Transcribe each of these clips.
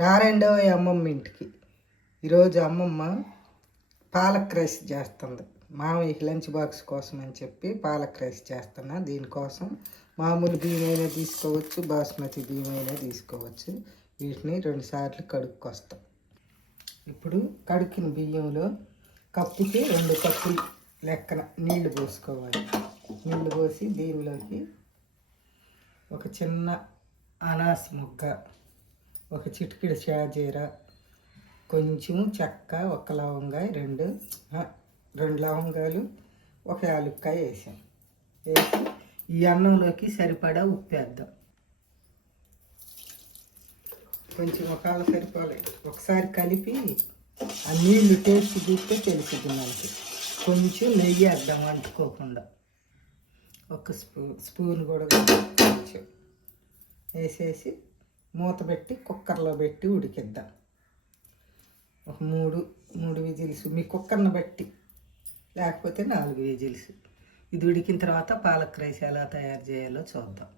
రారెండో అమ్మమ్మ ఇంటికి. ఈరోజు అమ్మమ్మ పాలక్ రైస్ చేస్తుంది. మామయ్యకి లంచ్ బాక్స్ కోసం అని చెప్పి పాలక్ రైస్ చేస్తున్నా. దీనికోసం మామూలు బియ్యం అయినా తీసుకోవచ్చు బాస్మతి బియ్యం అయినా తీసుకోవచ్చు. వీటిని రెండుసార్లు కడుక్కొస్తాం ఇప్పుడు కడుక్కిన బియ్యంలో కప్పుకి రెండు కప్పులు లెక్కన నీళ్ళు పోసుకోవాలి. నీళ్ళు పోసి దీనిలోకి ఒక చిన్న అనాస ముగ్గ ఒక చిటికెడు షాజీర కొంచెం చెక్క ఒక లవంగాయ రెండు రెండు లవంగాలు ఒక యాలుక్కాయ వేసాం. వేసి ఈ అన్నంలోకి సరిపడా ఉప్పు వేద్దాం. కొంచెం ఒకవేళ సరిపోలే. ఒకసారి కలిపి ఆ నీళ్ళు టేస్ట్ చూస్తే తెలుస్తుంది మనకి. కొంచెం నెయ్యి వేద్దాం అంటుకోకుండా. ఒక స్పూ స్పూన్ కూడా కొంచెం వేసేసి మూత పెట్టి కుక్కర్లో పెట్టి ఉడికిద్దాం. ఒక మూడు మూడు విజిల్స్ మీ కుక్కర్ని బట్టి లేకపోతే నాలుగు విజిల్స్. ఇది ఉడికిన తర్వాత పాలక్ రైస్ ఎలా తయారు చేయాలో చూద్దాం.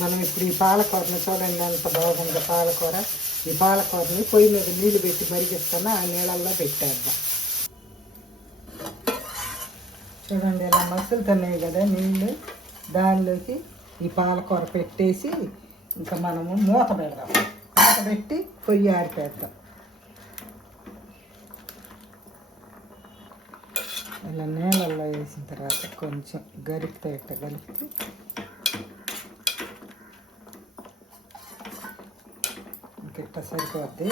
మనం ఇప్పుడు ఈ పాలకూరని చూడండి ఎంత బాగుందో పాలకూర. ఈ పాలకూరని పొయ్యి మీద నీళ్ళు పెట్టి మరిగిస్తాను ఆ నీళ్ళల్లో పెట్టేద్దాం. చూడండి ఇలా మసులుతున్నాయి కదా నీళ్ళు దానిలోకి ఈ పాలకూర పెట్టేసి ఇంకా మనము మూత పెడదాం. మూత పెట్టి పొయ్యి ఆడిపేద్దాం ఇలా నీళ్ళల్లో వేసిన తర్వాత కొంచెం గరిపితే ఇట్ట కలిపి ఇంక ఇట్ట సరిపోద్ది.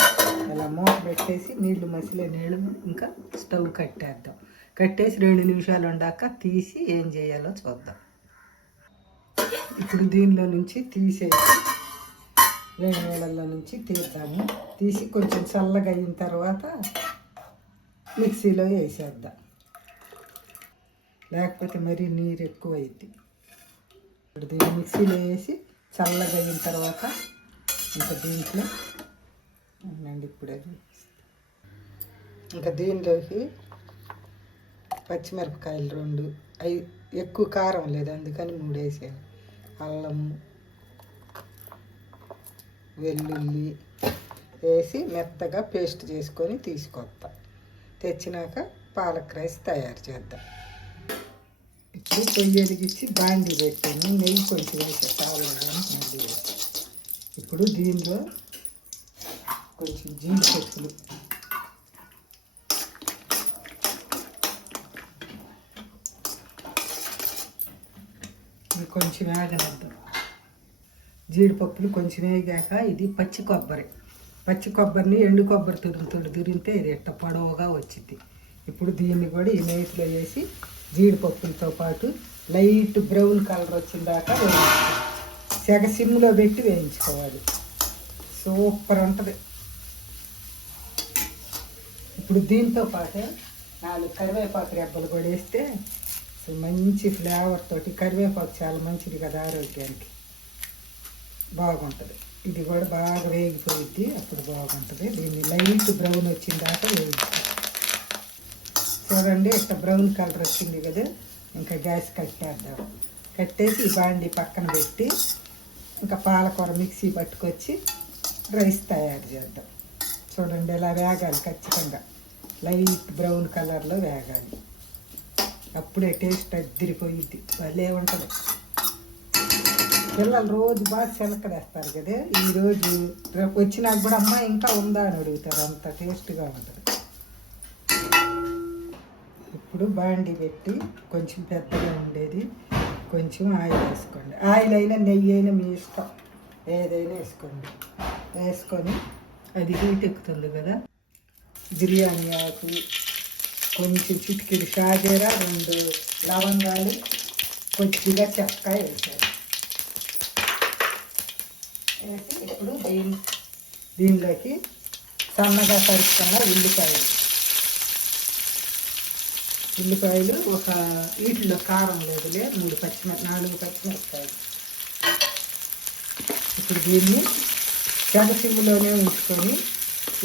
ఇలా మూత పెట్టేసి నీళ్ళు మసిలే నీళ్ళు ఇంకా స్టవ్ కట్టేద్దాం. కట్టేసి రెండు నిమిషాలు ఉండాక తీసి ఏం చేయాలో చూద్దాం. ఇప్పుడు దీనిలో నుంచి తీసేసి వేడి నీళ్ళల్లో నుంచి తీద్దాము. తీసి కొంచెం చల్లగా అయిన తర్వాత మిక్సీలో వేసేద్దాం. లేకపోతే మరీ నీరు ఎక్కువ అయింది ఇప్పుడు దీన్ని మిక్సీలో వేసి చల్లగా అయిన తర్వాత ఇంకా దీంట్లో అవునండి ఇప్పుడు అది ఇంకా దీనిలోకి పచ్చిమిరపకాయలు రెండు అవి ఎక్కువ కారం లేదు అందుకని మూడు వేసాను అల్లం వెల్లుల్లి వేసి మెత్తగా పేస్ట్ చేసుకొని తీసుకొస్తా. తెచ్చినాక పాలక్ రైస్ తయారు చేద్దాం. ఇప్పుడు పొయ్యి వెలిగించి బాండి పెట్టాను నెయ్యి కొంచెం వేసా కావాలని ఇప్పుడు దీనిలో కొంచెం జీడిపప్పులు కొంచెం వేగనద్దు జీడిపప్పులు కొంచెం వేగాక ఇది పచ్చి కొబ్బరి. పచ్చి కొబ్బరిని ఎండు కొబ్బరి తురుముతోటి తురిమితే ఇది ఎట్ట పొడవుగా వచ్చింది ఇప్పుడు దీన్ని కూడా ఈ నేతిలో వేసి జీడిపప్పులతో పాటు లైట్ బ్రౌన్ కలర్ వచ్చిన దాకా వేయించుకోవాలి. సెగ సిమ్లో పెట్టి వేయించుకోవాలి. సూపర్ ఉంటుంది. ఇప్పుడు దీంతో పాటు నాలుగు కరివేపాకు రెబ్బలు కూడా వేస్తే అసలు మంచి ఫ్లేవర్ తోటి కరివేపాకు చాలా మంచిది కదా ఆరోగ్యానికి. బాగుంటుంది. ఇది కూడా బాగా వేగిపోయిద్ది అప్పుడు బాగుంటుంది. దీన్ని లైట్ బ్రౌన్ వచ్చిన దాకా వేయించుకోవాలి చూడండి ఇట్లా బ్రౌన్ కలర్ వచ్చింది కదా. ఇంకా గ్యాస్ కట్టేద్దాం కట్టేసి ఈ బాండి పక్కన పెట్టి ఇంకా పాలకూర మిక్సీ పట్టుకొచ్చి రైస్ తయారు చేద్దాం. చూడండి ఇలా వేగాలి. ఖచ్చితంగా లైట్ బ్రౌన్ కలర్లో వేగాలి. అప్పుడే టేస్ట్ అద్దరిపోయిద్ది భలే ఉంటుంది. పిల్లలు రోజు బాగా చిలకడేస్తారు కదా. ఈరోజు రేపు వచ్చినాక కూడా అమ్మ ఇంకా ఉందా అని అడుగుతారు. అంత టేస్ట్గా ఉంటుంది. ఇప్పుడు బాండి పెట్టి కొంచెం పెద్దగా ఉండేది. కొంచెం ఆయిల్ వేసుకోండి. ఆయిల్ అయినా నెయ్యి అయినా మీ ఇష్టం. ఏదైనా వేసుకోండి. వేసుకొని అది హీట్ ఎక్కుతుంది కదా. బిర్యానీ ఆకు కొంచెం చిటికెడు షాజీరా రెండు లవంగాలు కొద్దిగా చెక్క వేసారు. వేసి ఇప్పుడు దీని దీనిలోకి సన్నగా తరుక్కున్న ఉల్లిపాయలు. ఉల్లిపాయలు ఒక వీటిలో కారం లేదులే మూడు పచ్చిమిరప నాలుగు పచ్చిమిరపకాయలు. ఇప్పుడు దీన్ని చెమసిమ్ములోనే ఉంచుకొని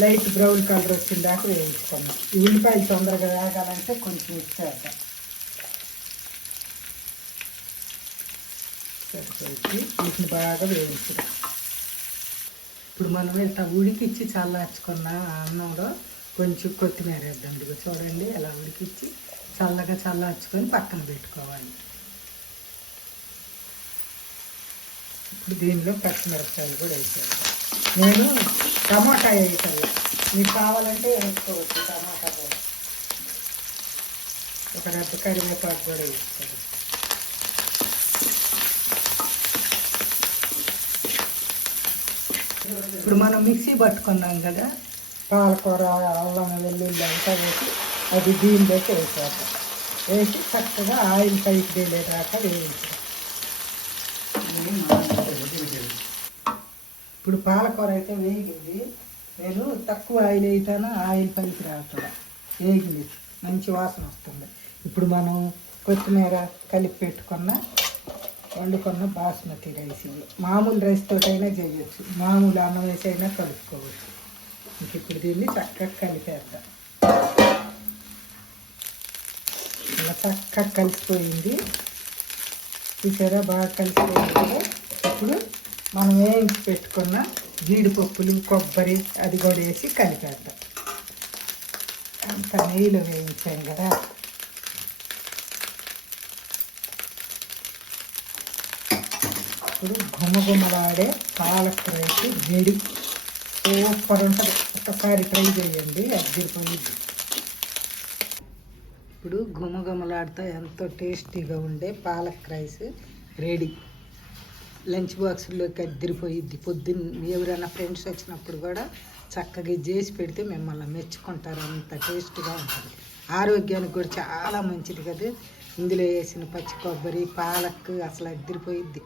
లైట్ బ్రౌన్ కలర్ వచ్చిన దాకా వేయించుకున్నాం ఈ ఉల్లిపాయలు తొందరగా వేగాలంటే కొంచెం ఇచ్చేద్దాం సరిపోయి వీటిని బాగా వేయించుదాం. ఇప్పుడు మనం ఇంత ఉడికిచ్చి చల్లార్చుకున్న అన్నంలో కొంచెం కొత్తిమీర వేద్దాం. ఇదిగో చూడండి అలా ఉడికిచ్చి చల్లగా చల్లార్చుకొని పక్కన పెట్టుకోవాలి. ఇప్పుడు దీనిలో పచ్చిమిరపకాయలు కూడా వేసేద్దాం. నేను టమాటా వేయటల్లా మీకు కావాలంటే వేసుకోవచ్చు టమాటా కూడా. ఒక రెబ్బ కరివేపాకు కూడా వేసుకోవాలి ఇప్పుడు మనం మిక్సీ పట్టుకున్నాం కదా పాలకూర అల్లం వెల్లుల్లి అంతా వేసి అది దీనిలోకి వేసేద్దాం. వేసి చక్కగా ఆయిల్ పైకి తేలేదాకా వేయించాం ఇప్పుడు పాలకూర అయితే వేగింది. నేను తక్కువ ఆయిల్ అయితేనే ఆయిల్ పైకి రావట్లా వేగింది. మంచి వాసన వస్తుంది. ఇప్పుడు మనం కొత్తిమీర కలిపి పెట్టుకున్న వండుకున్న బాస్మతి రైస్ మామూలు రైస్ తోటైనా చేయొచ్చు. మామూలు అన్నం వేసి అయినా కలుపుకోవచ్చు. ఇంక ఇప్పుడు దీన్ని చక్కగా కలిపేద్దాం. ఇలా చక్కగా కలిసిపోయింది. చూసారా? బాగా కలిసిపోయింది ఇప్పుడు మనం ఏం పెట్టుకున్న జీడిపప్పులు కొబ్బరి అది కూడా వేసి కలిపేద్దాం. అంత నెయ్యిలో వేయించాం కదా. ఇప్పుడు గుమగుమలాడే పాలక్ రైస్ వేడి సూపర్ ఉంటుంది. ఒకసారి ట్రై చేయండి. అద్దరిపోయింది. ఇప్పుడు గుమగుమలాడుతూ ఎంతో టేస్టీగా ఉండే పాలక్ రైస్ రెడీ. లంచ్ బాక్స్లోకి అద్దరిపోయిద్ది. పొద్దున్న ఎవరైనా ఫ్రెండ్స్ వచ్చినప్పుడు కూడా చక్కగా చేసి పెడితే మిమ్మల్ని మెచ్చుకుంటారు. అంత టేస్ట్గా ఉంటుంది. ఆరోగ్యానికి కూడా చాలా మంచిది కదా. ఇందులో వేసిన పచ్చి కొబ్బరి పాలక్ అసలు అద్దరిపోయిద్ది.